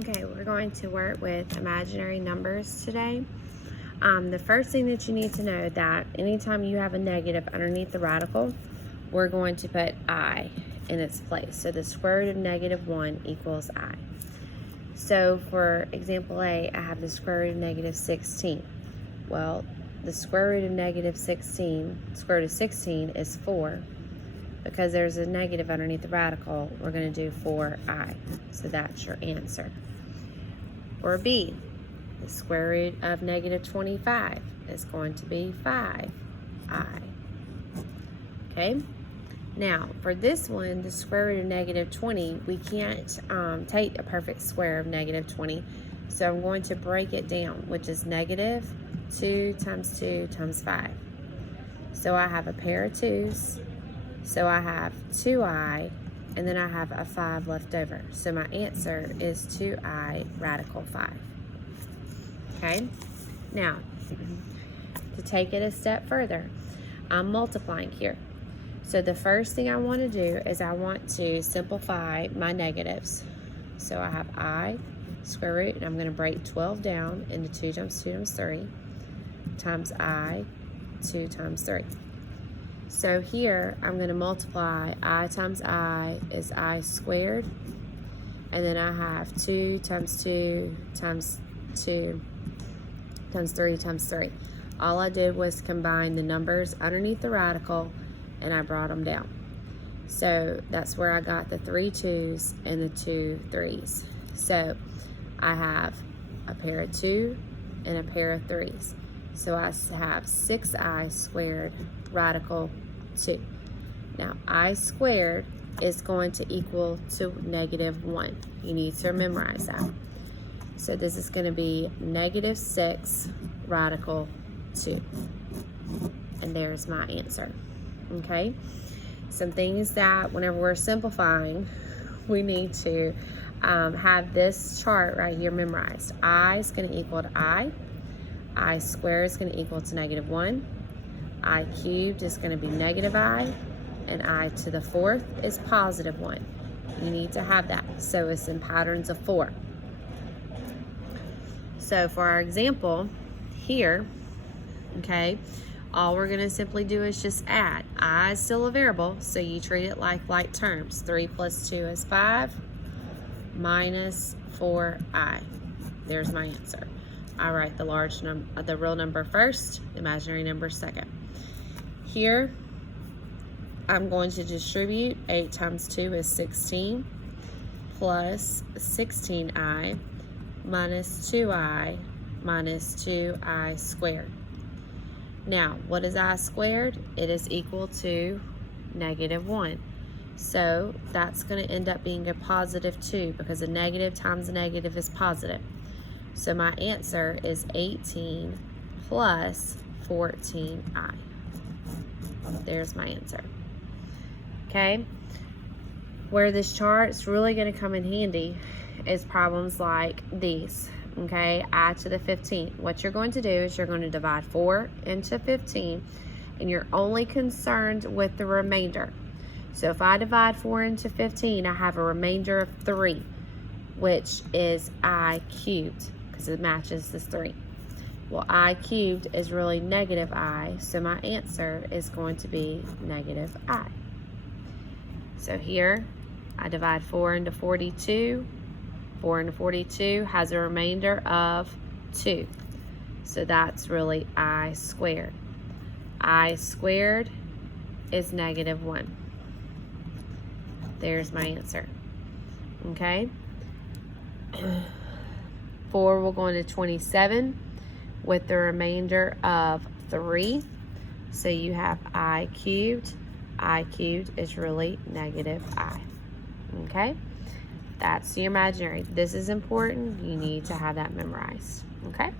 Okay, we're going to work with imaginary numbers today. The first thing that you need to know that anytime you have a negative underneath the radical, we're going to put I in its place. So the square root of -1 equals I. So for example A, I have the square root of -16. Well, the square root of -16, square root of 16 is 4. Because there's a negative underneath the radical, we're going to do 4i. So that's your answer. Or B, the square root of -25 is going to be 5i. Okay? Now, for this one, the square root of -20, we can't take a perfect square of -20. So I'm going to break it down, which is -2 times 2 times 5. So I have a pair of 2's. So I have 2i, and then I have a 5 left over. So my answer is 2i radical 5. Okay? Now, to take it a step further, I'm multiplying here. So the first thing I want to do is I want to simplify my negatives. So I have I square root, and I'm going to break 12 down into 2 times 2 times 3 times I 2 times 3. So here, I'm going to multiply I times I is I squared, and then I have 2 times 2 times 2 times 3 times 3. All I did was combine the numbers underneath the radical, and I brought them down. So that's where I got the 3 2's and the 2 3's. So I have a pair of 2 and a pair of 3's. So I have 6i squared radical 2. Now, I squared is going to equal to -1. You need to memorize that. So this is going to be -6 radical 2. And there's my answer. Okay? Some things that whenever we're simplifying, we need to have this chart right here memorized. I is going to equal to I squared is going to equal to -1. I cubed is going to be -I, and I to the 4th is +1. You need to have that. So it's in patterns of 4. So for our example here, okay, all we're going to simply do is just add. I is still a variable, so you treat it like terms. 3 plus 2 is 5 minus 4i. There's my answer. I write the real number first, imaginary number second. Here, I'm going to distribute 8 times 2 is 16 plus 16i minus 2i minus 2i squared. Now, what is I squared? It is equal to -1. So that's going to end up being a +2 because a negative times a negative is positive. So my answer is 18 plus 14i. There's my answer. Okay? Where this chart's really going to come in handy is problems like these. Okay? I to the 15th. What you're going to do is you're going to divide 4 into 15, and you're only concerned with the remainder. So if I divide 4 into 15, I have a remainder of 3, which is I cubed, because it matches this 3. Well, I cubed is really -I, so my answer is going to be -I. So here, I divide 4 into 42. 4 into 42 has a remainder of 2. So that's really I squared. I squared is -1. There's my answer. Okay? 4 will go into 27 with the remainder of 3. So you have I cubed. I cubed is really -I. Okay? That's the imaginary. This is important. You need to have that memorized. Okay?